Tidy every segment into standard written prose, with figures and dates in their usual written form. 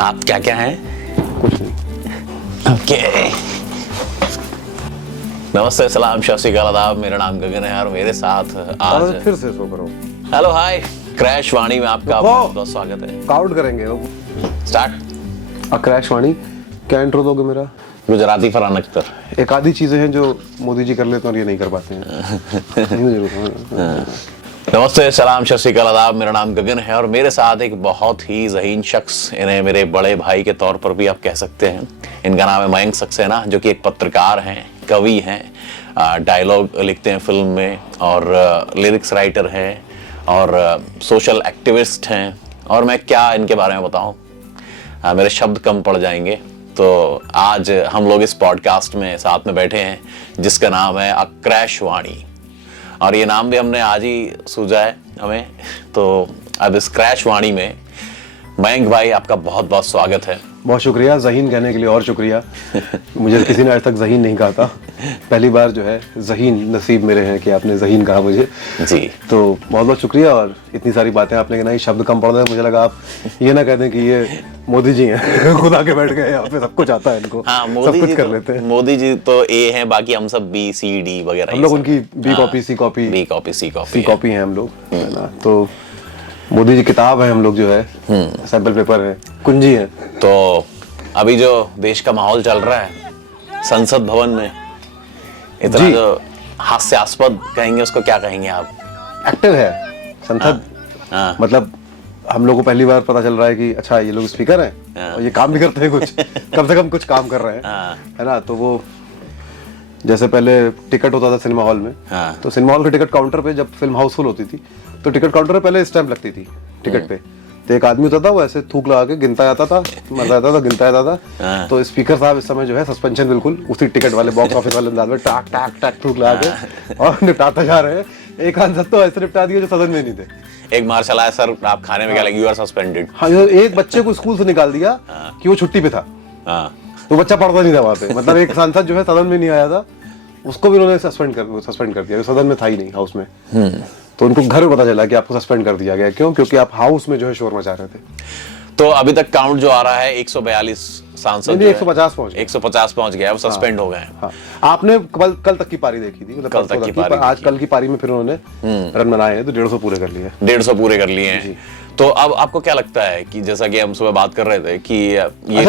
आप क्या क्या हैं? कुछ नहीं। ओके। नमस्ते, सलाम, सत श्री अकाल, आदाब। मेरा नाम गगन है और मेरे साथ आज फिर से शो करो। हेलो हाय, क्रैश वाणी में आपका बहुत बहुत स्वागत है। काउंट करेंगे। स्टार्ट। क्रैश वाणी, क्या इंट्रो दोगे मेरा? गुजराती फरहान अख्तर। एक आधी चीजें हैं जो मोदी जी कर लेते हैं और ये नहीं कर पाते हैं। नमस्ते, सलाम, सत श्री अकाल, आदाब। मेरा नाम गगन है और मेरे साथ एक बहुत ही ज़हीन शख्स, इन्हें मेरे बड़े भाई के तौर पर भी आप कह सकते हैं। इनका नाम है मयंक सक्सेना, जो कि एक पत्रकार हैं, कवि हैं, डायलॉग लिखते हैं फिल्म में और लिरिक्स राइटर हैं और सोशल एक्टिविस्ट हैं। और मैं क्या इनके बारे में बताऊं, मेरे शब्द कम पड़ जाएंगे। तो आज हम लोग इस पॉडकास्ट में साथ में बैठे हैं जिसका नाम है क्रैश वाणी, और ये नाम भी हमने आज ही सूझा है हमें। तो अब इस क्रैश वाणी में मयंक भाई, आपका बहुत बहुत स्वागत है। बहुत शुक्रिया, ज़हीन कहने के लिए और शुक्रिया। मुझे किसी ने आज तक ज़हीन नहीं कहा था, पहली बार जो है ज़हीन नसीब मेरे हैं कि आपने ज़हीन कहा मुझे जी। तो बहुत बहुत शुक्रिया। और इतनी सारी बातें आपने कहना, शब्द कम पड़ रहे हैं। मुझे लगा आप ये ना कह दें कि ये मोदी जी हैं खुद आके बैठ गए यहाँ पे, सब कुछ आता है इनको। हाँ, सब कुछ कर लेते हैं। मोदी जी तो ए हैं, बाकी हम सब बी सी डी वगैरह। हम लोग उनकी बी कॉपी सी कॉपी सी कॉपी हैं हम लोग, है ना। तो मोदी जी किताब है, हम लोग जो है सैंपल पेपर है, कुंजी है। तो अभी जो देश का माहौल चल रहा है संसद भवन में, इतना जो हास्यास्पद कहेंगे उसको क्या कहेंगे आप? एक्टिव है संसद। हाँ। मतलब हम लोग को पहली बार पता चल रहा है कि अच्छा ये लोग स्पीकर हैं और ये काम भी करते हैं, कुछ कम से कम कुछ काम कर रहे हैं, है ना। तो वो जैसे पहले टिकट होता था सिनेमा हॉल में, तो सिनेमा हॉल के टिकट काउंटर पे जब फिल्म हाउसफुल होती थी तो टिकट काउंटर पे पहले स्टैंप लगती थी टिकट पे। तो एक आदमी होता था, वो ऐसे थूक लगा के गिनता जाता था, मर जाता था, गिनता जाता था। तो स्पीकर साहब इस समय जो है सस्पेंशन बिल्कुल उसी टिकट वाले बॉक्स ऑफिस वाले अंदाज में टाक टाक टाक थूक लगा के और निपटाते जा रहे हैं। एक आंसर तो ऐसे निपटा दिया जो सदन में नहीं थे। एक मार चला, सर आप खाने में क्या लगे, यू आर सस्पेंडेड। हाँ, एक बच्चे को स्कूल से निकाल दिया कि वो छुट्टी पे था, तो बच्चा पढ़ता नहीं था वहां पे। मतलब एक सांसद जो है सदन में नहीं आया था, उसको भी उन्होंने सस्पेंड कर दिया, सदन में था ही नहीं, हाउस में। तो उनको घर में पता चला कि आपको सस्पेंड कर दिया गया। क्यों? क्योंकि आप हाउस में जो है शोर मचा रहे थे। तो अभी तक काउंट जो आ रहा है 142 सांसद, 150 पहुंच गए, 150 पहुंच गया, वो सस्पेंड हो गए हैं। हाँ। आपने कल तक की पारी देखी थी, मतलब कल तक की पारी, आज कल की पारी में फिर उन्होंने रन बनाए हैं, तो 150 पूरे कर लिए। 150 पूरे कर लिए हैं। तो अब आपको क्या लगता है कि जैसा कि हम सुबह बात कर रहे थे कि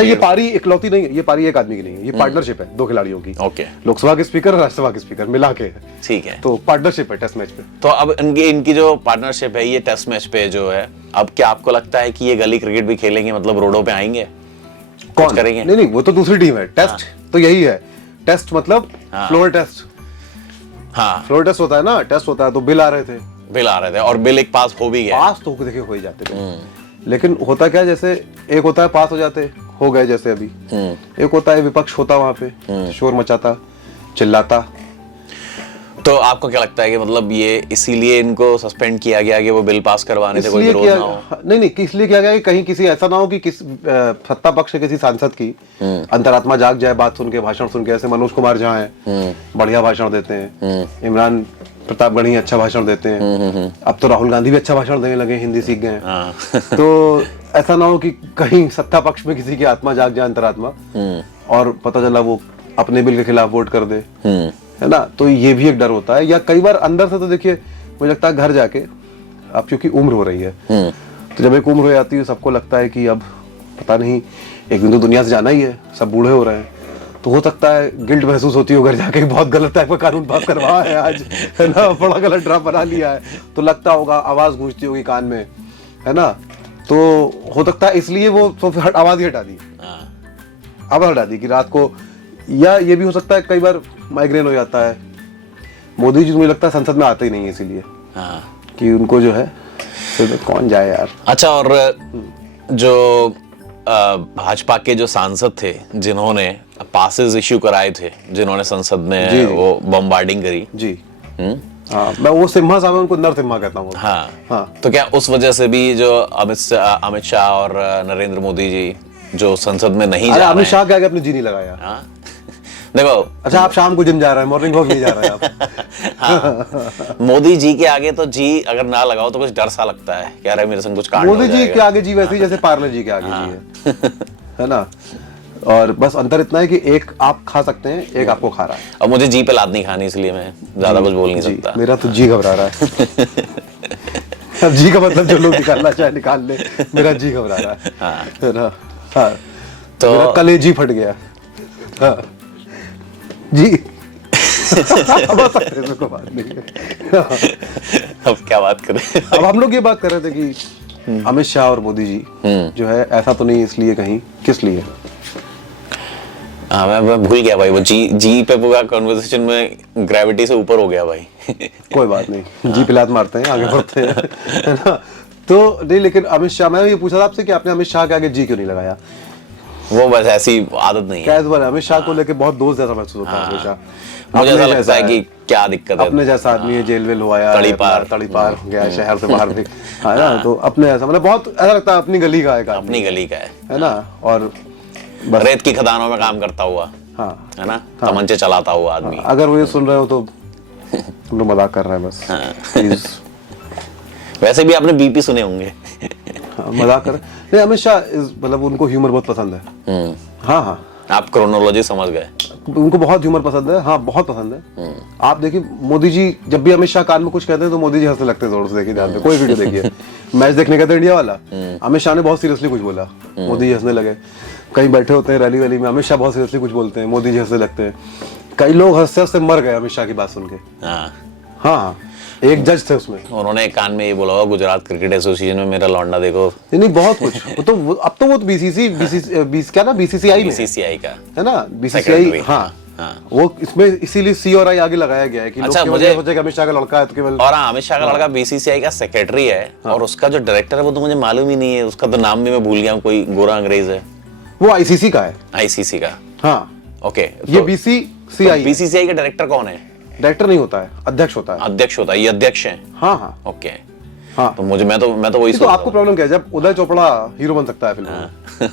ये पारी इकलौती नहीं है, ये पारी एक आदमी की नहीं है, ये पार्टनरशिप है 2 खिलाड़ियों की। ओके। लोकसभा के स्पीकर और राज्यसभा के स्पीकर मिला के, ठीक है। तो पार्टनरशिप है टेस्ट मैच पे। तो अब इनकी जो पार्टनरशिप है ये टेस्ट मैच पे जो है, अब क्या आपको लगता है कि ये गली क्रिकेट भी खेलेंगे, मतलब रोडों पे आएंगे? कौन करेंगे? नहीं, वो तो दूसरी टीम है। टेस्ट तो यही है, टेस्ट मतलब फ्लोर टेस्ट। हाँ, फ्लोर टेस्ट होता है ना, टेस्ट होता है। तो बिल आ रहे थे और बिल एक पास हो भी गया। पास तो देखिए हो ही जाते थे, लेकिन होता क्या, जैसे एक होता है पास हो जाते, हो गए जैसे अभी, एक होता है विपक्ष होता वहां पे, शोर मचाता, चिल्लाता। तो आपको क्या लगता है कि मतलब ये इसीलिए इनको सस्पेंड किया गया कि वो बिल पास करवाने से कोई विरोध ना हो? नहीं, इसलिए किया गया कि कहीं किसी ऐसा ना हो कि सत्ता पक्ष के किसी सांसद की अंतरात्मा जाग जाए बात सुन के, भाषण सुन के। ऐसे मनोज कुमार जहाँ है, बढ़िया भाषण देते हैं, इमरान प्रतापगढ़ अच्छा भाषण देते हैं, अब तो राहुल गांधी भी अच्छा भाषण देने लगे, हिंदी सीख गए हैं। तो ऐसा ना हो कि कहीं सत्ता पक्ष में किसी की आत्मा जाग जाए, अंतरात्मा, और पता चला वो अपने बिल के खिलाफ वोट कर दे, है ना। तो ये भी एक डर होता है। या कई बार अंदर से तो देखिए मुझे लगता है घर जाके, अब क्योंकि उम्र हो रही है, तो जब एक उम्र हो जाती है सबको लगता है कि अब पता नहीं एक दिन तो दुनिया से जाना ही है, सब बूढ़े हो रहे हैं, तो हो सकता है गिल्ट महसूस होती हो घर जाके, बहुत गलत टाइप का कानून पास करवाया है आज, है ना, बड़ा गलत ड्राफ्ट बना लिया है। तो लगता होगा, आवाज गूंजती होगी कान में, है ना। तो हो सकता है इसलिए वो आवाज ही हटा दी, आवाज हटा दी कि रात को। या ये भी हो सकता है कई बार माइग्रेन हो जाता है। मोदी जी मुझे लगता है संसद में आते ही नहीं है इसीलिए कि उनको जो है तो कौन जाए यार। अच्छा, और जो भाजपा के जो सांसद थे जिन्होंने पासेस इश्यू कराए थे, जिन्होंने संसद में वो बम्बार्डिंग करी जी, हाँ, मैं वो सिम्हा साहब उनको नरसिम्हा कहता हूँ। हाँ। तो क्या उस वजह से भी जो अमित शाह और नरेंद्र मोदी जी जो संसद में नहीं जा रहे हैं? अमित शाह क्या अपनी जी नहीं लगाया? देखो अच्छा, आप शाम को जिम जा रहे हैं, मॉर्निंग वॉक नहीं जा रहे हैं आप? हाँ, मोदी जी के आगे तो जी अगर ना लगाओ तो कुछ डर सा लगता है कि अरे मेरे संग कुछ कांड हो मोदी जी जाएगा। के आगे जी वैसे ही जैसे पार्ले जी के आगे जी है ना। और बस अंतर इतना है कि एक आप खा सकते हैं, एक आपको खा रहा है। अब मुझे जी पे लात नहीं खानी, इसलिए मैं ज्यादा कुछ बोल नहीं सकता। मेरा तो जी घबरा रहा है। अब जी का मतलब जो लोग निकालना चाहे निकाल ले, मेरा जी घबरा रहा है। है ना। हाँ, तो मेरा कलेजी फट गया। हाँ जी। अब आ सकते हैं, कोई बात नहीं है। अब क्या बात करें। अब हम लोग ये बात कर रहे थे कि अमित शाह और मोदी जी जो है ऐसा तो नहीं इसलिए कहीं, किस लिए? हाँ, मैं भूल गया भाई, वो जी पे पूरा कॉन्वर्सेशन में ग्रेविटी से ऊपर हो गया भाई। कोई बात नहीं, जी पिलात मारते हैं, आगे बढ़ते हैं, है ना। तो नहीं, लेकिन अमित शाह, मैं ये पूछा था आपसे कि आपने अमित शाह के आगे जी क्यों नहीं लगाया? वो बस ऐसी आदत नहीं है। कैजुअल है, अमित शाह को लेके बहुत दोस्त जैसा महसूस होता है हमेशा। मुझे ऐसा अपने लगता है जैसा कि क्या दिक्कत है, अपने जैसा आदमी है, जेल वेल हुआ, तड़ी पार हो गया, शहर से बाहर भी है ना। तो अपने ऐसा मतलब बहुत ऐसा लगता है अपनी गली का है, अपनी गली का है ना। और रेत की खदानों में काम करता हुआ, हाँ, है ना, तमंचे चलाता हुआ आदमी। अगर वो ये सुन रहे हो तो हम लोग मजाक कर रहे हैं बस, प्लीज। वैसे भी आपने बीपी सुने होंगे। मजाक कर रहे हैं। नहीं, अमित शाह मतलब उनको ह्यूमर बहुत पसंद है। हाँ हाँ, आप क्रोनोलॉजी समझ गए। उनको बहुत ह्यूमर पसंद है। हाँ, बहुत पसंद है। आप देखिए, मोदी जी जब भी अमित शाह कान में कुछ कहते हैं तो मोदी जी हंसने लगते हैं जोर से। देखिए, ध्यान से कोई वीडियो देखिए, मैच देखने गए थे इंडिया वाला, अमित शाह ने बहुत सीरियसली कुछ बोला, मोदी जी हंसने लगे। कहीं बैठे होते हैं रैली वैली में, अमित शाह बहुत सीरियसली कुछ बोलते हैं, मोदी जी हंसने लगते हैं। कई लोग हंसते हंसते मर गए अमित शाह की बात सुन के। हाँ, एक जज थे उसमें, उन्होंने एक कान में ये बोला, गुजरात क्रिकेट एसोसिएशन में मेरा लौंडा देखो। नहीं बहुत कुछ। अब तो वो क्या ना, बीसीसीआई का है ना, बीसीसीआई। हाँ, वो इसमें इसीलिए सी और आई आगे लगाया गया है कि अच्छा, लोग मुझे सोचे कि अमित शाह का लड़का है तो केवल। और हाँ, अमित शाह का लड़का बीसीसीआई का सेक्रेटरी है, और उसका जो डायरेक्टर है वो तो मुझे मालूम ही नहीं है, उसका तो नाम भी मैं भूल गया हूँ, कोई गोरा अंग्रेज है। वो आईसीसी का है। आईसीसी का, हाँ ओके। ये बीसीसीआई, बीसीसीआई का डायरेक्टर कौन है? डायरेक्टर नहीं होता है, अध्यक्ष होता है। अध्यक्ष होता है, ये अध्यक्ष है। हाँ हाँ ओके। हाँ, तो मुझे मैं तो वही तो आपको प्रॉब्लम क्या है जब उदय चोपड़ा हीरो बन सकता है फिल्म में?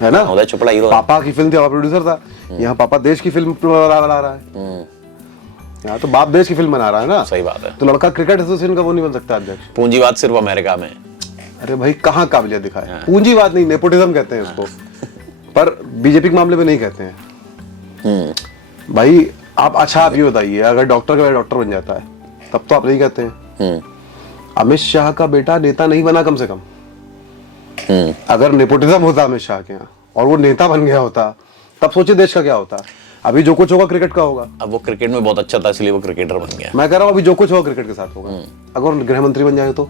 है ना, उदय चोपड़ा हीरो। पापा की फिल्म थी, पापा प्रोड्यूसर था। यहाँ पापा देश की फिल्म बना रहा है, यहाँ तो बाप देश की फिल्म बना रहा है ना। सही बात है। तो लड़का क्रिकेट एसोसिएशन का वो नहीं बन सकता अध्यक्ष। पूंजीवाद सिर्फ अमेरिका में। अरे भाई, कहाँ काबिलियत दिखाए? पूंजीवाद नहीं, नेपोटिज्म कहते हैं उसको, पर बीजेपी के मामले में नहीं कहते हैं भाई। आप ये बताइए, अगर डॉक्टर का डॉक्टर बन जाता है तब तो आप नहीं कहते हैं। अमित शाह का बेटा नेता नहीं बना कम से कम। अगर नेपोटिज्म होता अमित शाह के यहाँ और वो नेता बन गया होता, तब सोचिए देश का क्या होता। अभी जो कुछ होगा क्रिकेट का होगा। अब वो क्रिकेट में बहुत अच्छा था, इसलिए वो क्रिकेटर बन गया। मैं कह रहा हूँ अभी जो कुछ होगा क्रिकेट के साथ होगा। अगर गृह मंत्री बन जाए तो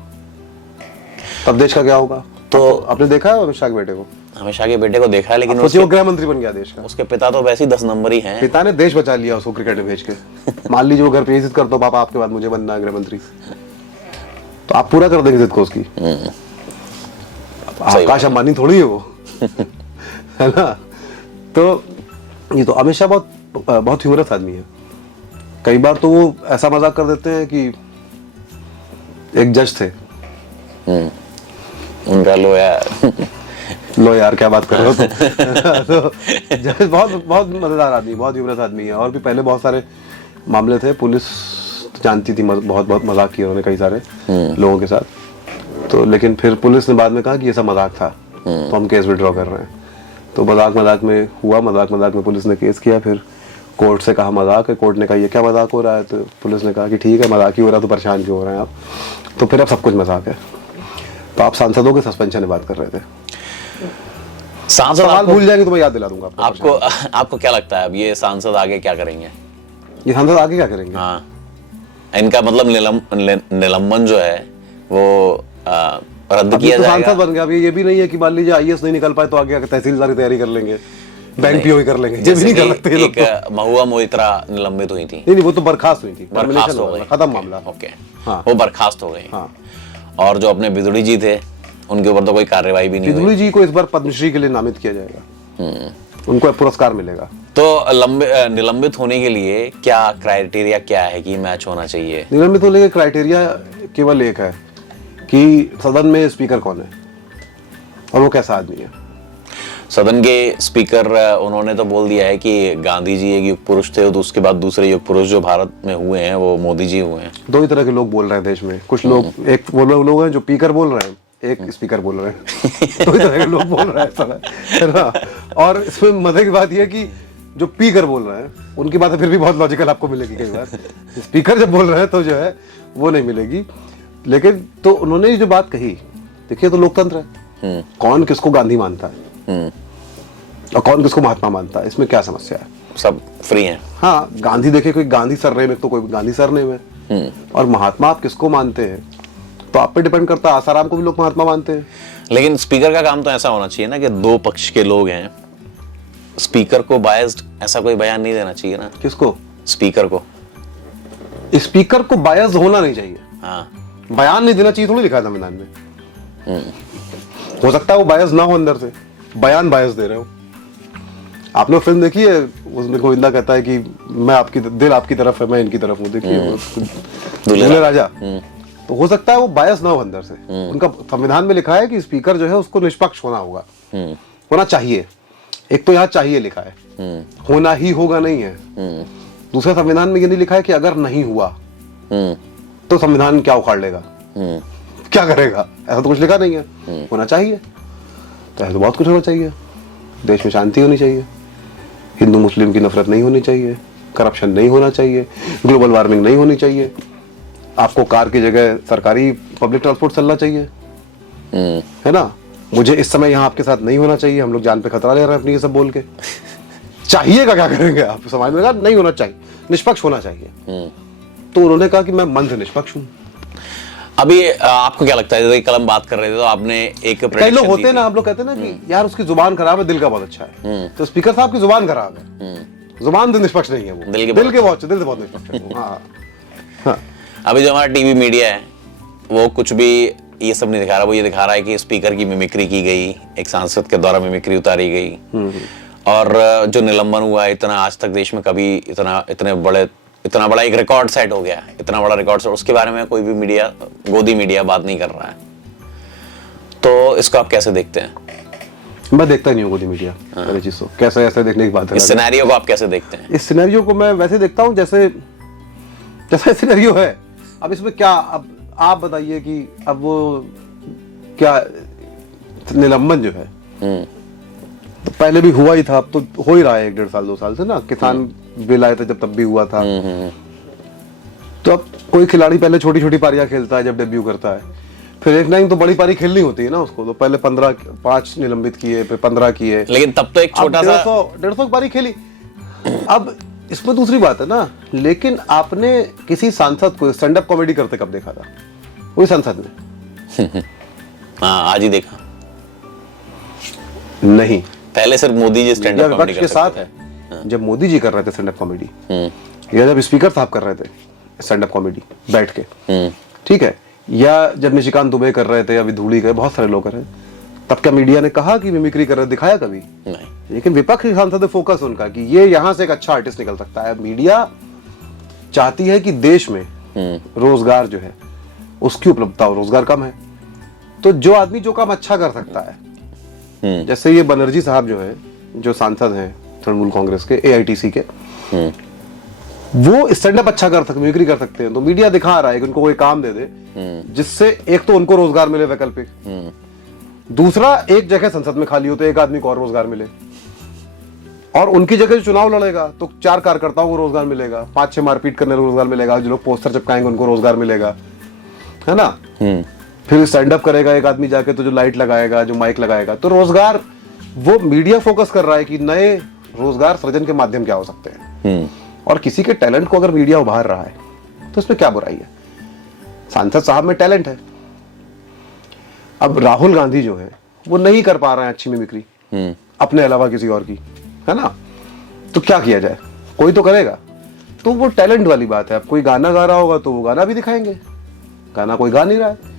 तब देश का क्या होगा? तो आपने देखा है अमित शाह के बेटे को? अमित शाह के बेटे को देखा है, लेकिन वो गृह मंत्री बन गया देश का। उसके पिता तो वैसे ही 10 नंबर ही हैं। पिता ने देश बचा लिया उसको क्रिकेट में भेज के। मान लीजिए वो घर पे जिद करता, पापा आपके बाद मुझे बनना है गृह मंत्री, तो आप पूरा कर देंगे जिद को उसकी। आकाश अंबानी थोड़ी है वो, है ना। तो ये तो अमित शाह बहुत ह्यूमरस आदमी है। कई बार तो वो ऐसा मजाक कर देते हैं कि एक जज थे, उनका लो यार क्या बात कर रहे हो तो जज बहुत मजेदार आदमी, बहुत ह्यूमरस आदमी है। और भी पहले बहुत सारे मामले थे, पुलिस जानती थी, बहुत मजाक किया उन्होंने कई सारे लोगों के साथ। तो लेकिन फिर पुलिस ने बाद में कहा कि ये सब मजाक था, तो हम केस विड्रॉ कर रहे हैं। तो मजाक में हुआ, मजाक में पुलिस ने केस किया। फिर कोर्ट से कहा मजाक है, कोर्ट ने कहा ये क्या मजाक हो रहा है? तो पुलिस ने कहा कि ठीक है मजाक ही हो रहा है, तो परेशान क्यों हो रहे हैं आप? तो फिर अब सब कुछ मजाक है। तो आप सांसदों के सस्पेंशन की बात कर रहे थे। सवाल भूल जाएंगे तो मैं याद दिला दूंगा आपको क्या लगता है अब ये सांसद आगे क्या करेंगे? ये सांसद आगे क्या करेंगे? हाँ, इनका मतलब निलंबन जो है वो रद्द किया तो जाएगा। सांसद बन गया। अभी ये भी नहीं है कि मान लीजिए आईएएस नहीं निकल पाए तो आगे तहसीलदार की तैयारी कर लेंगे, बैंक पीओ कर लेंगे। ये भी नहीं कर सकते ये लोग। एक महुआ मोइत्रा निलंबित हुई थी। नहीं, वो तो बर्खास्त हुई थी, बर्खास्त हो गई, खत्म मामला। ओके, हाँ, वो बर्खास्त हो गई। हाँ। और जो अपने बिदुड़ी जी थे उनके ऊपर तो कोई कार्रवाई भी नहीं हुई। बिदुड़ी जी को इस बार पद्मश्री के लिए नामित किया जाएगा, उनको पुरस्कार मिलेगा। तो निलंबित होने के लिए क्या क्राइटेरिया क्या है कि मैच होना चाहिए? निलंबित होने का क्राइटेरिया केवल एक है कि सदन में स्पीकर कौन है और वो कैसा आदमी है। सदन के स्पीकर उन्होंने तो बोल दिया है कि गांधी जी एक युग पुरुष थे, तो उसके बाद दूसरे युग पुरुष जो भारत में हुए हैं वो मोदी जी हुए हैं। दो ही तरह के लोग बोल रहे हैं देश में। कुछ लोग, एक वो लोग हैं जो पीकर बोल रहे हैं, एक स्पीकर बोल रहे हैं। दो ही तरह के लोग बोल रहे हैं साला, है ना। और इसमें मजे की बात यह है कि जो पीकर बोल रहे हैं उनकी बातें फिर भी बहुत लॉजिकल आपको मिलेगी कई बार। स्पीकर जब बोल रहे हैं तो जो है वो नहीं मिलेगी। लेकिन तो उन्होंने जो बात कही, देखिए तो लोकतंत्र है, कौन किसको गांधी मानता है और कौन किसको महात्मा मानता है, इसमें क्या समस्या है? सब फ्री हैं। हाँ, गांधी देखे, कोई गांधी सरनेम है तो कोई गांधी सरनेम है, और महात्मा आप किसको मानते हैं तो आप पे डिपेंड करता है। आसाराम को भी लोग महात्मा मानते हैं। लेकिन स्पीकर का काम तो ऐसा होना चाहिए ना कि दो पक्ष के लोग हैं, स्पीकर को बायस्ड ऐसा कोई बयान नहीं देना चाहिए ना। किसको? स्पीकर को। स्पीकर को बायस्ड होना नहीं चाहिए। हाँ, बयान नहीं देना चाहिए थोड़ी लिखा है संविधान में। हो सकता है वो बायस ना हो अंदर से, बयान बायस दे रहे हो। आपने फिल्म देखी है, उसमें गोविंदा कहता है कि मैं आपकी दिल आपकी तरफ है, मैं इनकी तरफ हूँ। देखिए दूल्हे राजा। तो हो सकता है वो बायस ना हो अंदर से। उनका संविधान में लिखा है कि स्पीकर जो है उसको निष्पक्ष होना होगा, होना चाहिए। एक तो यहाँ चाहिए लिखा है, होना ही होगा नहीं है। दूसरा, संविधान में ये नहीं लिखा है कि अगर नहीं हुआ तो संविधान क्या उखाड़ लेगा, क्या करेगा, ऐसा तो कुछ लिखा नहीं है। होना चाहिए तो ऐसा तो बहुत कुछ होना चाहिए। देश में शांति होनी चाहिए, हिंदू मुस्लिम की नफरत नहीं होनी चाहिए, करप्शन नहीं होना चाहिए, ग्लोबल वार्मिंग नहीं होनी चाहिए, आपको कार की जगह सरकारी पब्लिक ट्रांसपोर्ट चलना चाहिए, है ना। मुझे इस समय यहाँ आपके साथ नहीं होना चाहिए, हम लोग जान पे खतरा ले रहे हैं अपनी ये सब बोल के। चाहिए का क्या करेंगे आप? समाज में कहा नहीं होना चाहिए, निष्पक्ष होना चाहिए। तो उन्होंने कहा कि मैं मन से निष्पक्ष हूँ। अभी आपको क्या लगता है, जैसे कल हम बात कर रहे थे तो आपने एक कई लोग होते हैं ना, आप लोग कहते हैं ना कि यार उसकी जुबान खराब है, दिल का बहुत अच्छा है। तो स्पीकर साहब की जुबान खराब है, जुबान से निष्पक्ष नहीं है वो, दिल से बहुत निष्पक्ष है वो। हाँ। अभी जो हमारा टीवी मीडिया है वो कुछ भी ये सब नहीं दिखा रहा, वो ये दिखा रहा है कि स्पीकर की मिमिक्री की गई, एक सांसद के द्वारा मिमिक्री उतारी गई, और जो निलंबन हुआ इतना आज तक देश में कभी इतना बड़ा एक रिकॉर्ड सेट हो गया, इतना बड़ा रिकॉर्ड सेट, उसके बारे में कोई भी मीडिया, गोदी मीडिया बात नहीं कर रहा है। तो इसको आप कैसे देखते हैं? मैं देखता नहीं हूँ गोदी मीडिया वाली चीज को, कैसे ऐसे देखने की बात है। इस सिनेरियो को आप कैसे देखते हैं? इस सिनेरियो को मैं वैसे देखता हूँ जैसे सिनेरियो है। अब इसमें क्या, अब आप बताइए कि अब वो क्या निलंबन जो है तो पहले भी हुआ ही था, अब तो हो ही रहा है 1-1.5 साल 2 साल से ना। किसान बिल आए थे जब, तब भी हुआ था। तो अब कोई खिलाड़ी पहले छोटी छोटी पारियां खेलता है जब डेब्यू करता है, फिर एक नहीं तो बड़ी पारी खेलनी होती है ना उसको, तो पहले 5 निलंबित किए, फिर 15 किए, लेकिन तब तो एक छोटा सा 150 पारी खेली। अब इसमें दूसरी बात है ना, लेकिन आपने किसी सांसद को स्टैंड अप कॉमेडी करते कब देखा था? वही सांसद ने। हाँ, आज ही देखा नहीं, पहले सिर्फ Modi G stand up comedy के साथ है। जब मोदी जी कर रहे थे स्टैंड अप कॉमेडी, या जब स्पीकर साहब कर रहे थे स्टैंड अप कॉमेडी बैठ के, ठीक है, या जब निशिकांत दुबे कर रहे थे, अभी धूली के बहुत सारे लोग कर रहे हैं, तब क्या मीडिया ने कहा कि मिमिक्री कर रहे, दिखाया कभी? नहीं। लेकिन विपक्ष के सांसद फोकस उनका कि ये यहां से एक अच्छा आर्टिस्ट निकल सकता है। मीडिया चाहती है कि देश में रोजगार जो है उसकी उपलब्धता हो, रोजगार कम है, तो जो आदमी जो काम अच्छा कर सकता है, जैसे ये बनर्जी साहब जो है, जो सांसद हैं तृणमूल कांग्रेस के, AITC के, वो स्टैंड अप अच्छा कर सकते, मिमिक्री कर सकते हैं, तो मीडिया दिखा रहा है कि उनको कोई काम दे दे जिससे एक तो उनको रोजगार मिले वैकल्पिक, दूसरा एक जगह संसद में खाली हो तो एक आदमी को और रोजगार मिले, और उनकी जगह जो चुनाव लड़ेगा तो 4 कार्यकर्ताओं को रोजगार मिलेगा, 5-6 मारपीट करने को रोजगार मिलेगा, जो लोग पोस्टर चिपकाएंगे उनको रोजगार मिलेगा, है ना। फिर स्टैंड अप करेगा एक आदमी जाके तो जो लाइट लगाएगा, जो माइक लगाएगा, तो रोजगार, वो मीडिया फोकस कर रहा है कि नए रोजगार सृजन के माध्यम क्या हो सकते हैं। और किसी के टैलेंट को अगर मीडिया उभार रहा है तो इसमें क्या बुराई है? सांसद साहब में टैलेंट है। अब राहुल गांधी जो है वो नहीं कर पा रहे हैं अच्छी मिमिक्री अपने अलावा किसी और की, है ना, तो क्या किया जाए? कोई तो करेगा, तो वो टैलेंट वाली बात है। अब कोई गाना गा रहा होगा तो वो गाना भी दिखाएंगे, गाना कोई गा नहीं रहा है।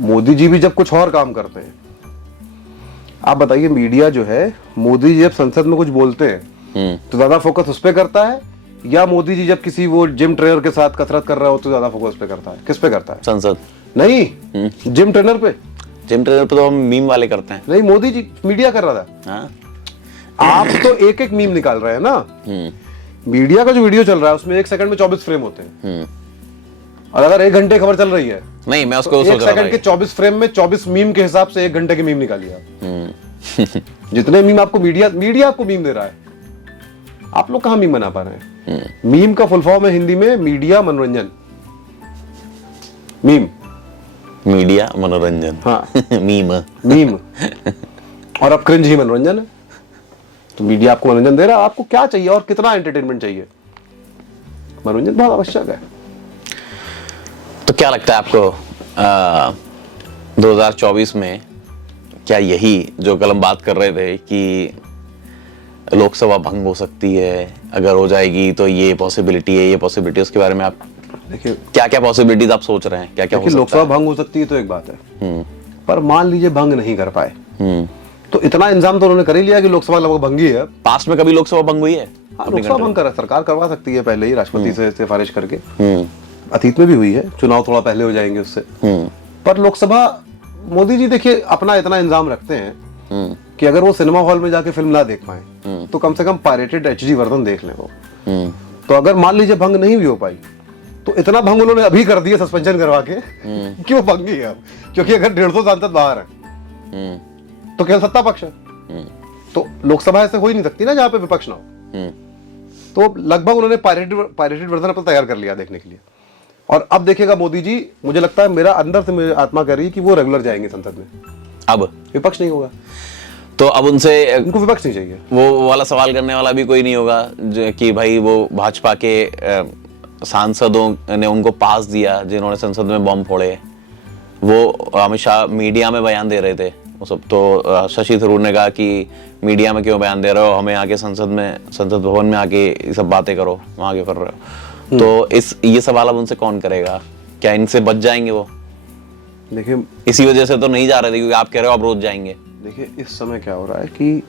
मोदी जी भी जब कुछ और काम करते हैं, आप बताइए, मीडिया जो है, मोदी जी जब संसद में कुछ बोलते हैं तो ज्यादा फोकस उस पर करता है, या मोदी जी जब किसी वो जिम ट्रेनर के साथ कसरत कर रहा हो तो ज्यादा फोकस पे करता है? किस पे करता है? संसद नहीं, जिम ट्रेनर पे। जिम ट्रेनर पे तो हम मीम वाले करते हैं। नहीं, मोदी जी मीडिया कर रहा था। हाँ। आप तो एक एक मीम निकाल रहे हैं ना। मीडिया का जो वीडियो चल रहा है उसमें 1 सेकंड में 24 फ्रेम होते हैं, और अगर 1 घंटे खबर चल रही है नहीं, मैं उसको तो सोच 1 रहा था सेकंड के 24 फ्रेम में 24 मीम के हिसाब से 1 घंटे के मीम निकालिए आप। जितने मीम आपको मीडिया आपको मीम दे रहा है, आप लोग कहां मीम बना पा रहे हैं। मीम का फुल फॉर्म है हिंदी में मीडिया मनोरंजन। मीम मीडिया मनोरंजन। हाँ। मीम। मीम और अब क्रिंज ही मनोरंजन है। तो मीडिया आपको मनोरंजन दे रहा है, आपको क्या चाहिए और कितना एंटरटेनमेंट चाहिए। मनोरंजन बहुत आवश्यक है। तो क्या लगता है आपको 2024 में क्या यही जो कल हम बात कर रहे थे कि लोकसभा भंग हो सकती है, अगर हो जाएगी तो ये पॉसिबिलिटी है, ये पॉसिबिलिटी, उसके बारे में आप देखिए क्या क्या पॉसिबिलिटीज आप सोच रहे हैं, क्या क्या हो सकता लोकसभा है? भंग हो सकती है तो एक बात है, पर मान लीजिए भंग नहीं कर पाए हम्म। तो इतना इंतजाम तो उन्होंने कर ही लिया कि लोकसभा लगभग भंगी है। पास्ट में कभी लोकसभा भंग हुई है? हाँ, अपनी लोकसभा country भंग कर सरकार करवा सकती है पहले ही राष्ट्रपति से सिफारिश करके। में? अतीत में भी हुई है, चुनाव थोड़ा पहले हो जाएंगे उससे। पर लोकसभा मोदी जी देखिए अपना इतना इंतजाम रखते हैं कि अगर वो सिनेमा हॉल में जाके फिल्म ना देख पाए तो कम से कम पायरेटेड HD वर्जन देख लें वो। तो अगर मान लीजिए भंग नहीं भी हो पाई तो इतना भंग उन्होंने अभी कर दिया सस्पेंशन करवा के कि वो भंग ही है अब। क्योंकि अगर 150 सांसद बाहर है तो केवल सत्ता पक्ष है, तो लोकसभा ऐसे हो ही नहीं सकती ना जहां पे विपक्ष ना हो। तो लगभग उन्होंने पायरेटेड वर्जन अपना तैयार कर लिया देखने के लिए। और अब देखिएगा मोदी जी, मुझे लगता है मेरा अंदर से मेरी आत्मा कह रही है कि वो रेगुलर जाएंगे संसद में। अब विपक्ष नहीं होगा, तो अब उनसे उनको विपक्ष नहीं चाहिए। वो वाला सवाल करने वाला भी कोई नहीं होगा कि भाई वो भाजपा के सांसदों ने उनको पास दिया जिन्होंने संसद में बम फोड़े, वो अमित शाह मीडिया में बयान दे रहे थे वो सब। तो शशि थरूर ने कहा कि मीडिया में क्यों बयान दे रहे हो, हमें आके संसद भवन में आके ये सब बातें करो, वहां क्यों कर रहे हो। तो ये सवाल अब उनसे कौन करेगा? क्या इनसे बच जाएंगे वो? देखिए इसी वजह से तो नहीं जा रहे थे क्योंकि आप कह रहे हो आप रोज जाएंगे। देखिए इस समय क्या हो रहा है कि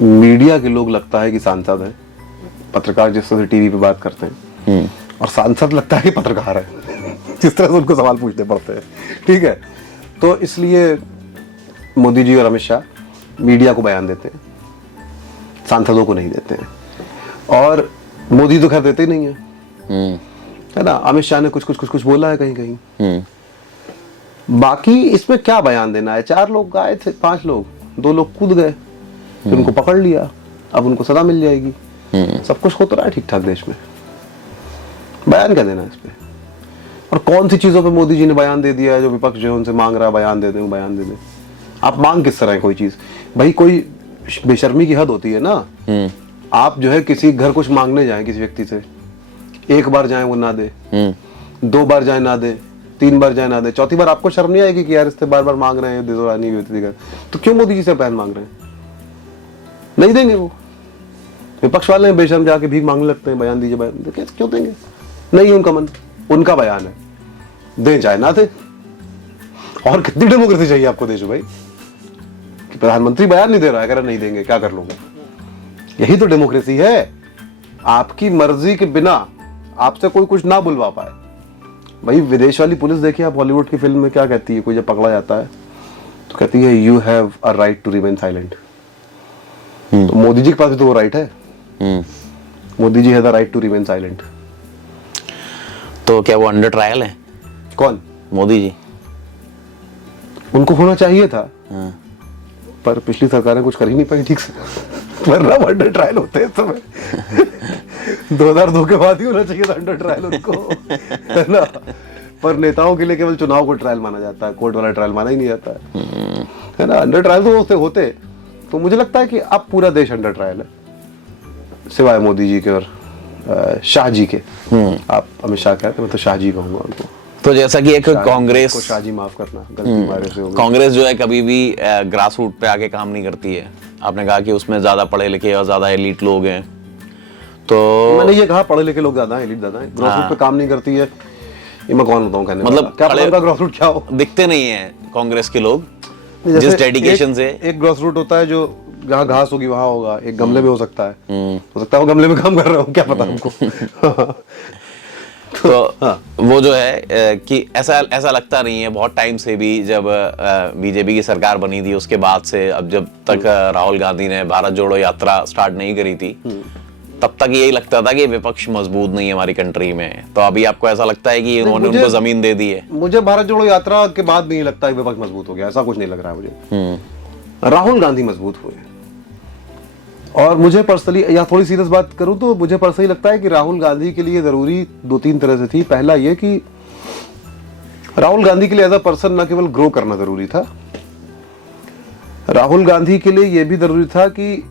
मीडिया के लोग लगता है कि सांसद है, पत्रकार जिस तरह से टीवी पे बात करते हैं, और सांसद लगता है कि पत्रकार है जिस तरह से उनको सवाल पूछने पड़ते हैं। ठीक है, तो इसलिए मोदी जी और अमित शाह मीडिया को बयान देते हैं, सांसदों को नहीं देते हैं। और मोदी तो खैर देते ही नहीं है ना। अमित शाह ने कुछ बोला है कहीं कहीं। बाकी इसमें क्या बयान देना है? 4 लोग गए थे, 5 लोग, 2 लोग कूद गए, फिर उनको पकड़ लिया, अब उनको सजा मिल जाएगी। सब कुछ हो तो रहा है ठीक ठाक देश में, बयान क्या देना है इस पे? और कौन सी चीजों पे मोदी जी ने बयान दे दिया है जो विपक्ष जो है उनसे मांग रहा है बयान दे दें, बयान दे दें। आप मांग किस तरह है कोई चीज? भाई कोई बेशर्मी की हद होती है ना। आप जो है किसी घर कुछ मांगने जाए किसी व्यक्ति से, 1 बार जाए वो ना दे, 2 बार जाए ना दे, 3 बार जाए ना दे, 4थी बार आपको शर्म नहीं आएगी कि यार इससे बार बार मांग रहे हैं, दे दो रानी होती। तो क्यों मोदी जी से बयान मांग रहे हैं? नहीं देंगे वो। विपक्ष वाले बेशर्म जाके भीख मांगने लगते हैं, बयान दीजिए, बयान देखिए क्यों देंगे? नहीं उनका मन, उनका बयान है, दे चाहे ना दे। और कितनी डेमोक्रेसी चाहिए आपको देश में भाई कि प्रधानमंत्री बयान नहीं दे रहा है, अगर नहीं देंगे क्या कर लोगे? यही तो डेमोक्रेसी है। आपकी मर्जी के बिना आपसे कोई कुछ ना बुलवा पाए। भाई विदेश वाली पुलिस देखिए आप, हॉलीवुड की फिल्म में क्या कहती है, कोई जब पकड़ा जाता है तो कहती है you have a right to remain silent. तो मोदी जी के पास भी तो वो राइट है। Modi ji have the right to remain silent. तो क्या वो अंडर ट्रायल है? कौन? मोदी जी। उनको होना चाहिए था, पर पिछली सरकारें कुछ कर ही नहीं पाई ठीक से, वरना अंडर ट्रायल होते हैं इस समय। 2002 के बाद ही होना चाहिए था अंडर ट्रायल उनको, है ना। पर नेताओं के लिए केवल चुनाव को ट्रायल माना जाता है, कोर्ट वाला ट्रायल माना ही नहीं जाता है ना। अंडर ट्रायल तो होते। तो मुझे लगता है कि अब पूरा देश अंडर ट्रायल है, सिवाय मोदी जी के और शाह जी के। आप अमित शाह कहते हैं, मैं तो शाह जी कहूंगा उनको। तो जैसा कि एक कांग्रेस को शाह जी माफ करना, गलती हमारे से हो गई। कांग्रेस जो है कभी भी ग्रास रूट पे आके काम नहीं करती है। आपने कहा कि उसमें ज्यादा पढ़े लिखे और ज्यादा एलीट लोग हैं, तो मैंने ये कहा पढ़े लिखे लोग ज्यादा हैं, एलीट ज्यादा हैं। ग्रास रूट पे काम नहीं करती है, ये मैं कौन बताऊं कहने मतलब वाला। क्या पता उनका ग्रास रूट क्या हो? दिखते नहीं है कांग्रेस के लोग जैसे जिस डेडिकेशन से। एक ग्रास रूट होता है जो जहाँ घास होगी वहां होगा, एक गमले में हो सकता है वो गमले में काम कर रहा हूँ, क्या पता हमको। तो हाँ। वो जो है कि ऐसा लगता नहीं है, बहुत टाइम से भी जब बीजेपी की सरकार बनी थी उसके बाद से अब जब तक राहुल गांधी ने भारत जोड़ो यात्रा स्टार्ट नहीं करी थी तब तक यही लगता था कि विपक्ष मजबूत नहीं है हमारी कंट्री में। तो अभी आपको ऐसा लगता है कि उन्होंने उनको जमीन दे दी है? मुझे भारत जोड़ो यात्रा के बाद नहीं लगता है विपक्ष मजबूत हो गया, ऐसा कुछ नहीं लग रहा है मुझे। राहुल गांधी मजबूत हुए और मुझे पर्सनली, या थोड़ी सीरियस बात करूं तो मुझे पर्सनली लगता है कि राहुल गांधी के लिए जरूरी 2-3 तरह से थी। पहला ये कि राहुल गांधी के लिए एज अ पर्सन न केवल ग्रो करना जरूरी था, राहुल गांधी के लिए यह भी जरूरी था कि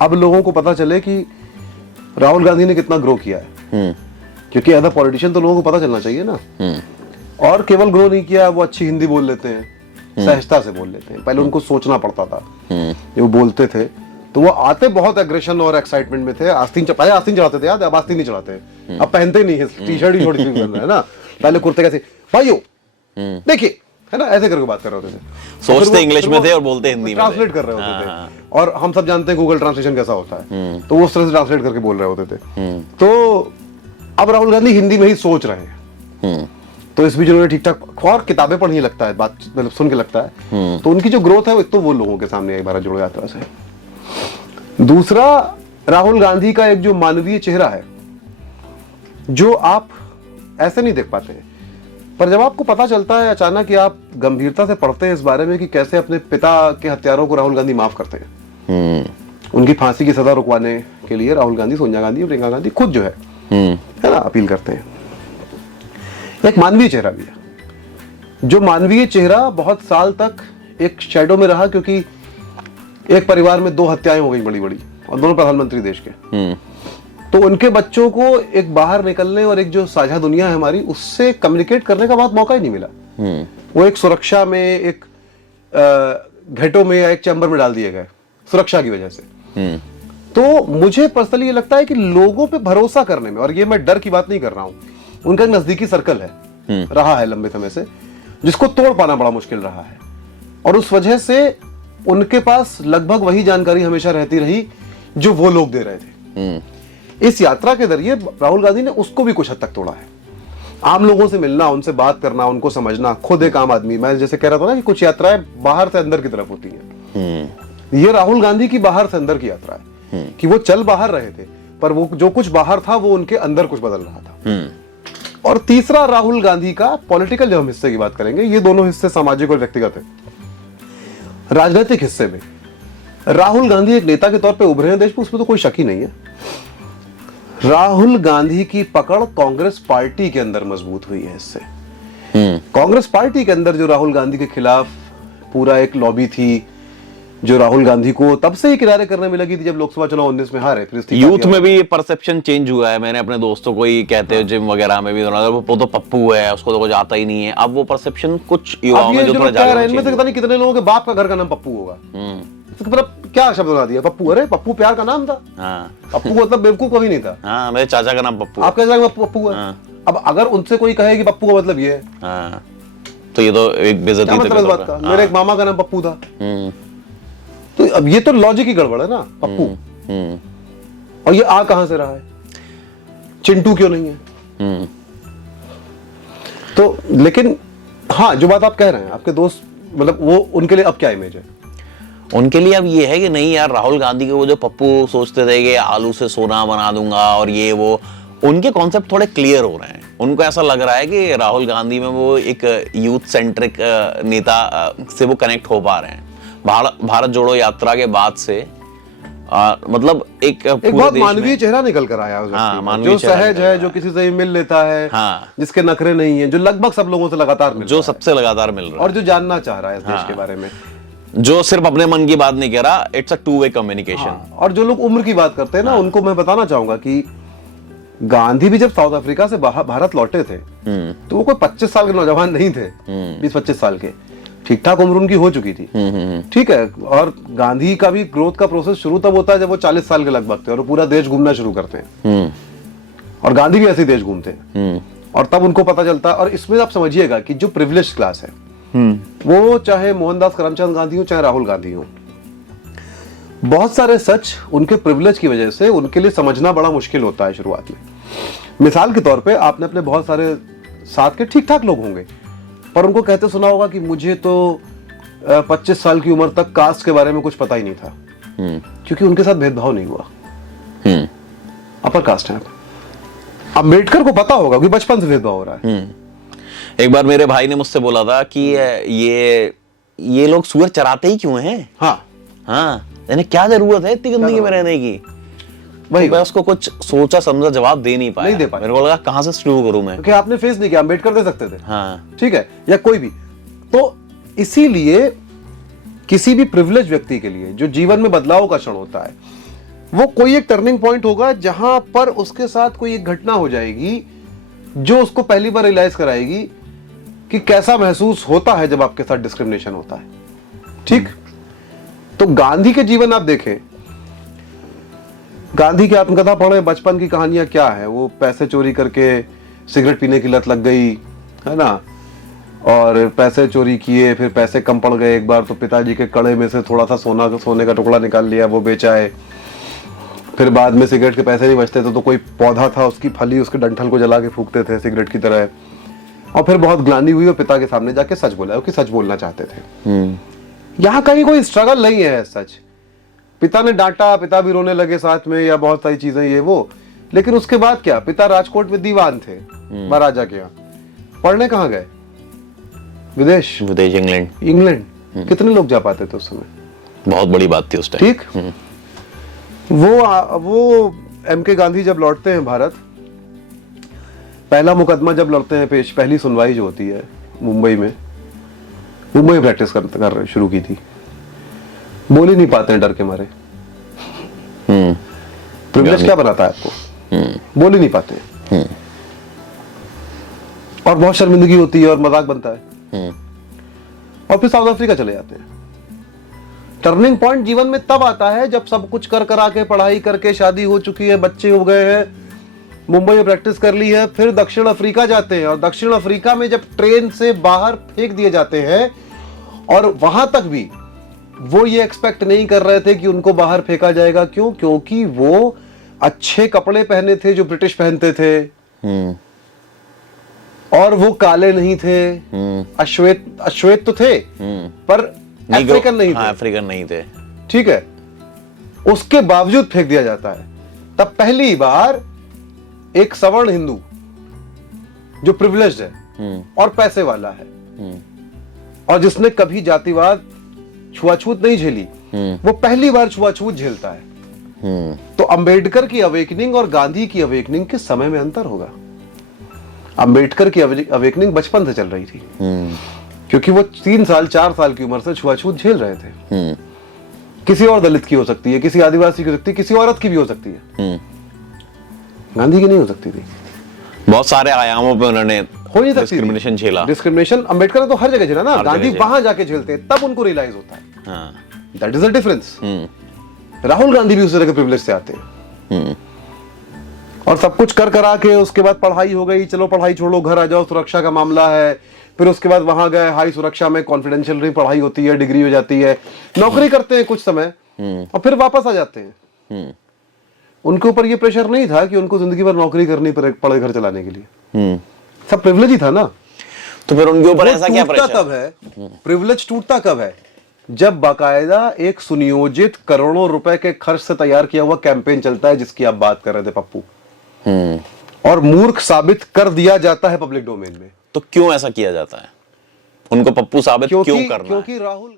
अब लोगों को पता चले कि राहुल गांधी ने कितना ग्रो किया है। क्योंकि एज अ पॉलिटिशियन तो लोगों को पता चलना चाहिए ना। और केवल ग्रो नहीं किया, वो अच्छी हिंदी बोल लेते हैं, सहजता से बोल लेते हैं। पहले उनको सोचना पड़ता था, जब वो बोलते थे तो वो आते बहुत एग्रेशन और एक्साइटमेंट में थे। आस्तीन चढ़ाते थे याद, अब आस्तीन नहीं चढ़ाते, अब पहनते नहीं है, टी शर्ट ही छोटी सी पहन रहे हैं ना। पहले कुर्ते कैसे, भाइयों देखिए, है ना, ऐसे करके बात कर रहे होते थे। सोचते इंग्लिश में थे और बोलते हिंदी में, ट्रांसलेट कर रहे होते थे। और हम सब जानते हैं गूगल ट्रांसलेशन कैसा होता है, तो वो उस तरह से ट्रांसलेट करके बोल रहे होते थे। तो अब राहुल गांधी हिंदी में ही सोच रहे हैं, तो इस बीच उन्होंने ठीक ठाक और किताबें पढ़नी लगता है, बात मतलब सुन के लगता है। तो उनकी जो ग्रोथ है वो तो वो लोगों के सामने आई भारत जोड़ो यात्रा से। दूसरा, राहुल गांधी का एक जो मानवीय चेहरा है जो आप ऐसे नहीं देख पाते हैं, पर जब आपको पता चलता है अचानक कि आप गंभीरता से पढ़ते हैं इस बारे में कि कैसे अपने पिता के हत्यारों को राहुल गांधी माफ करते हैं। उनकी फांसी की सजा रुकवाने के लिए राहुल गांधी, सोनिया गांधी और प्रियंका गांधी खुद जो है ना अपील करते हैं। एक मानवीय चेहरा भी है, जो मानवीय चेहरा बहुत साल तक एक शैडो में रहा, क्योंकि एक परिवार में 2 हत्याएं हो गई बड़ी बड़ी, और दोनों प्रधानमंत्री देश के। तो उनके बच्चों को एक बाहर निकलने और एक जो साझा दुनिया है हमारी, उससे कम्युनिकेट करने का बहुत मौका ही नहीं मिला। वो एक सुरक्षा में, एक घेटो में या एक चैम्बर में डाल दिए गए सुरक्षा की वजह से। तो मुझे पर्सनली ये लगता है कि लोगों पे भरोसा करने में, और ये मैं डर की बात नहीं कर रहा हूं, उनका एक नजदीकी सर्कल है, रहा है लंबे समय से, जिसको तोड़ पाना बड़ा मुश्किल रहा है। और उस वजह से उनके पास लगभग वही जानकारी हमेशा रहती रही जो वो लोग दे रहे थे। इस यात्रा के जरिए राहुल गांधी ने उसको भी कुछ हद तक तोड़ा है। आम लोगों से मिलना, उनसे बात करना, उनको समझना, खुद एक आम आदमी। मैं जैसे कह रहा था ना कि कुछ यात्राएं बाहर से अंदर की तरफ होती हैं, ये राहुल गांधी की बाहर से अंदर की यात्रा है, कि वो चल बाहर रहे थे पर वो जो कुछ बाहर था वो उनके अंदर कुछ बदल रहा था। और तीसरा, राहुल गांधी का पॉलिटिकल, जब हम हिस्से की बात करेंगे, ये दोनों हिस्से सामाजिक और व्यक्तिगत है। राजनीतिक हिस्से में राहुल गांधी एक नेता के तौर पे उभरे हैं देश में, उसमें तो कोई शक ही नहीं है। राहुल गांधी की पकड़ कांग्रेस पार्टी के अंदर मजबूत हुई है इससे। कांग्रेस पार्टी के अंदर जो राहुल गांधी के खिलाफ पूरा एक लॉबी थी, जो राहुल गांधी को तब से ही किनारे करने में लगी थी जब लोकसभा चुनाव 19 में हारे। फिर यूथ में भी परसेप्शन चेंज हुआ है। मैंने अपने दोस्तों को ही कहते हैं, जिम वगैरह में भी, वो तो पप्पू है, उसको तो कुछ आता ही नहीं है। अब वो परसेप्शन कुछ युवाओं में जो थोड़ा ज्यादा, इनमें से पता नहीं कितने लोगों के बाप का घर का नाम पप्पू होगा। मतलब क्या शब्द बना दिया, पप्पू। अरे पप्पू प्यार का नाम था। पप्पू मतलब बेवकूफ कभी नहीं था। मेरे चाचा का नाम पप्पू, आपका चाचा पप्पू है। अब अगर उनसे कोई कहे कि पप्पू का मतलब ये है, तो ये तो एक बेइज्जती है मतलब बात का। मेरे एक मामा का नाम पप्पू था, तो अब ये तो लॉजिक ही गड़बड़ है ना, पप्पू। और ये आ कहां से रहा है, चिंटू क्यों नहीं है? तो लेकिन हाँ, जो बात आप कह रहे हैं, आपके दोस्त, मतलब वो उनके लिए अब क्या इमेज है? उनके लिए अब ये है कि नहीं यार, राहुल गांधी के वो जो पप्पू सोचते थे कि आलू से सोना बना दूंगा और ये वो, उनके कॉन्सेप्ट थोड़े क्लियर हो रहे हैं। उनको ऐसा लग रहा है कि राहुल गांधी में वो एक यूथ सेंट्रिक नेता से वो कनेक्ट हो पा रहे हैं। भारत जोड़ो यात्रा के बाद से मतलब एक बहुत मानवीय चेहरा निकल कर आया उस व्यक्ति, जो सहज है, जो किसी से मिल लेता है, जिसके नखरे नहीं है, जो लगभग सब लोगों से लगातार मिल रहा है, जो सबसे लगातार मिल रहा है, और जो जानना चाह रहा है इस देश के बारे में, जो सिर्फ अपने मन की बात नहीं कह रहा। It's a two way communication. और जो लोग उम्र की बात करते हैं ना, उनको मैं बताना चाहूंगा कि गांधी भी जब साउथ अफ्रीका से भारत लौटे थे तो वो कोई 25 साल के नौजवान नहीं थे, 20-25 साल के, ठीक ठाक उम्र उनकी हो चुकी थी। ठीक है। और गांधी का भी ग्रोथ का प्रोसेस शुरू तब होता है जब वो 40 साल के लगभग थे और पूरा देश घूमना शुरू करते हैं। और गांधी भी ऐसे ही देश घूमते हैं, और तब उनको पता चलता है। और इसमें आप समझिएगा कि जो प्रिविलेज क्लास है, वो चाहे मोहनदास करमचंद गांधी हो, चाहे राहुल गांधी हो, बहुत सारे सच उनके प्रिविलेज की वजह से उनके लिए समझना बड़ा मुश्किल होता है शुरुआत में। मिसाल के तौर पे आपने अपने बहुत सारे साथ के ठीक ठाक लोग होंगे, पर उनको कहते सुना होगा कि मुझे तो 25 साल की उम्र तक कास्ट के बारे में कुछ पता ही नहीं था, क्योंकि उनके साथ भेदभाव नहीं हुआ। अपर कास्ट है आप। अम्बेडकर को पता होगा कि बचपन से भेदभाव हो रहा है। एक बार मेरे भाई ने मुझसे बोला था कि ये लोग सुअर चराते ही क्यों हैं? हाँ, यानी क्या जरूरत है इतनी गंदगी में रहने की? वही तो मैं उसको कुछ सोचा समझा जवाब दे नहीं पाया। नहीं दे पाया। मेरे को लगा कहां से शुरू करूं मैं, क्योंकि आपने फेस नहीं किया। अम्बेडकर दे सकते थे, हाँ ठीक है, या कोई भी। तो इसीलिए किसी भी प्रिविलेज व्यक्ति के लिए जो जीवन में बदलाव का क्षण होता है, वो कोई एक टर्निंग पॉइंट होगा जहां पर उसके साथ कोई एक घटना हो जाएगी जो उसको पहली बार रियलाइज कराएगी कि कैसा महसूस होता है जब आपके साथ डिस्क्रिमिनेशन होता है। ठीक, तो गांधी के जीवन आप देखें, गांधी की आत्मकथा पढ़े, बचपन की कहानियां क्या है। वो पैसे चोरी करके सिगरेट पीने की लत लग गई, है ना, और पैसे चोरी किए, फिर पैसे कम पड़ गए। एक बार तो पिताजी के कड़े में से थोड़ा सा सोने का टुकड़ा निकाल लिया, वो बेचा है। फिर बाद में सिगरेट के पैसे नहीं बचते थे तो कोई पौधा था, उसकी फली, उसके डंठल को जला के फूकते थे सिगरेट की तरह। और फिर बहुत ग्लानि हुई और पिता के सामने जाके सच बोला, कि सच बोलना चाहते थे। यहाँ कहीं कोई स्ट्रगल नहीं है सच। पिता ने डांटा, पिता भी रोने लगे साथ में, या बहुत सारी चीजें ये वो। लेकिन उसके बाद क्या, पिता राजकोट में दीवान थे महाराजा के यहाँ। पढ़ने कहाँ गए? विदेश, इंग्लैंड। कितने लोग जा पाते थे उस समय? बहुत बड़ी बात थी उस टाइम। ठीक, वो एम.के. गांधी जब लौटते हैं भारत, पहला मुकदमा जब लड़ते हैं पेश, पहली सुनवाई जो होती है मुंबई में प्रैक्टिस कर शुरू की थी। बोल ही नहीं पाते हैं डर के मारे। प्रिविलेज क्या बनाता है आपको? बोल ही नहीं पाते हैं। और बहुत शर्मिंदगी होती है और मजाक बनता है। और फिर साउथ अफ्रीका चले जाते हैं। टर्निंग पॉइंट जीवन में तब आता है जब सब कुछ कर करा के, पढ़ाई करके, शादी हो चुकी है, बच्चे हो गए हैं, मुंबई में प्रैक्टिस कर ली है, फिर दक्षिण अफ्रीका जाते हैं। और दक्षिण अफ्रीका में जब ट्रेन से बाहर फेंक दिए जाते हैं, और वहां तक भी वो ये एक्सपेक्ट नहीं कर रहे थे कि उनको बाहर फेंका जाएगा। क्यों? क्योंकि वो अच्छे कपड़े पहने थे जो ब्रिटिश पहनते थे, और वो काले नहीं थे, अश्वेत तो थे, पर अफ्रीकन नहीं थे। अफ्रीकन नहीं थे, ठीक है। उसके बावजूद फेंक दिया जाता है। तब पहली बार एक सवर्ण हिंदू जो प्रिविलेज्ड है और पैसे वाला है, और जिसने कभी जातिवाद, छुआछूत नहीं झेली, वो पहली बार छुआछूत झेलता है। तो अंबेडकर की अवेकनिंग और गांधी की अवेकनिंग के समय में अंतर होगा। अंबेडकर की अवेकनिंग बचपन से चल रही थी, क्योंकि वो 3 साल 4 साल की उम्र से छुआछूत झेल रहे थे। किसी और दलित की हो सकती है, किसी आदिवासी की हो सकती है, किसी औरत की भी हो सकती है, गांधी की नहीं हो सकती थी। बहुत सारे आयामों पे उन्होंने हो नहीं सकती डिस्क्रिमिनेशन झेला। डिस्क्रिमिनेशन अंबेडकर ने तो हर जगह झेला ना, गांधी वहां जाके झेलते हैं, तब उनको रियलाइज होता है। That is the difference. Rahul Gandhi भी उस तरह के प्रिविलेज से आते हैं, और सब कुछ कर करा के उसके बाद पढ़ाई हो गई, चलो पढ़ाई छोड़ो, घर आ जाओ, सुरक्षा का मामला है। फिर उसके बाद वहां गए, हाई सुरक्षा में कॉन्फिडेंशियल पढ़ाई होती है, डिग्री हो जाती है, नौकरी करते हैं कुछ समय, और फिर वापस आ जाते हैं। उनके ऊपर ये प्रेशर नहीं था कि उनको जिंदगी भर नौकरी करनी पड़े घर चलाने के लिए। सब प्रिविलेज ही था ना। तो फिर उनके ऊपर ऐसा क्या प्रेशर? तब है प्रिविलेज टूटता कब है? जब बाकायदा एक सुनियोजित करोड़ों रुपए के खर्च से तैयार किया हुआ कैंपेन चलता है, जिसकी आप बात कर रहे थे पप्पू, और मूर्ख साबित कर दिया जाता है पब्लिक डोमेन में। तो क्यों ऐसा किया जाता है? उनको पप्पू साबित क्यों करना है? क्योंकि राहुल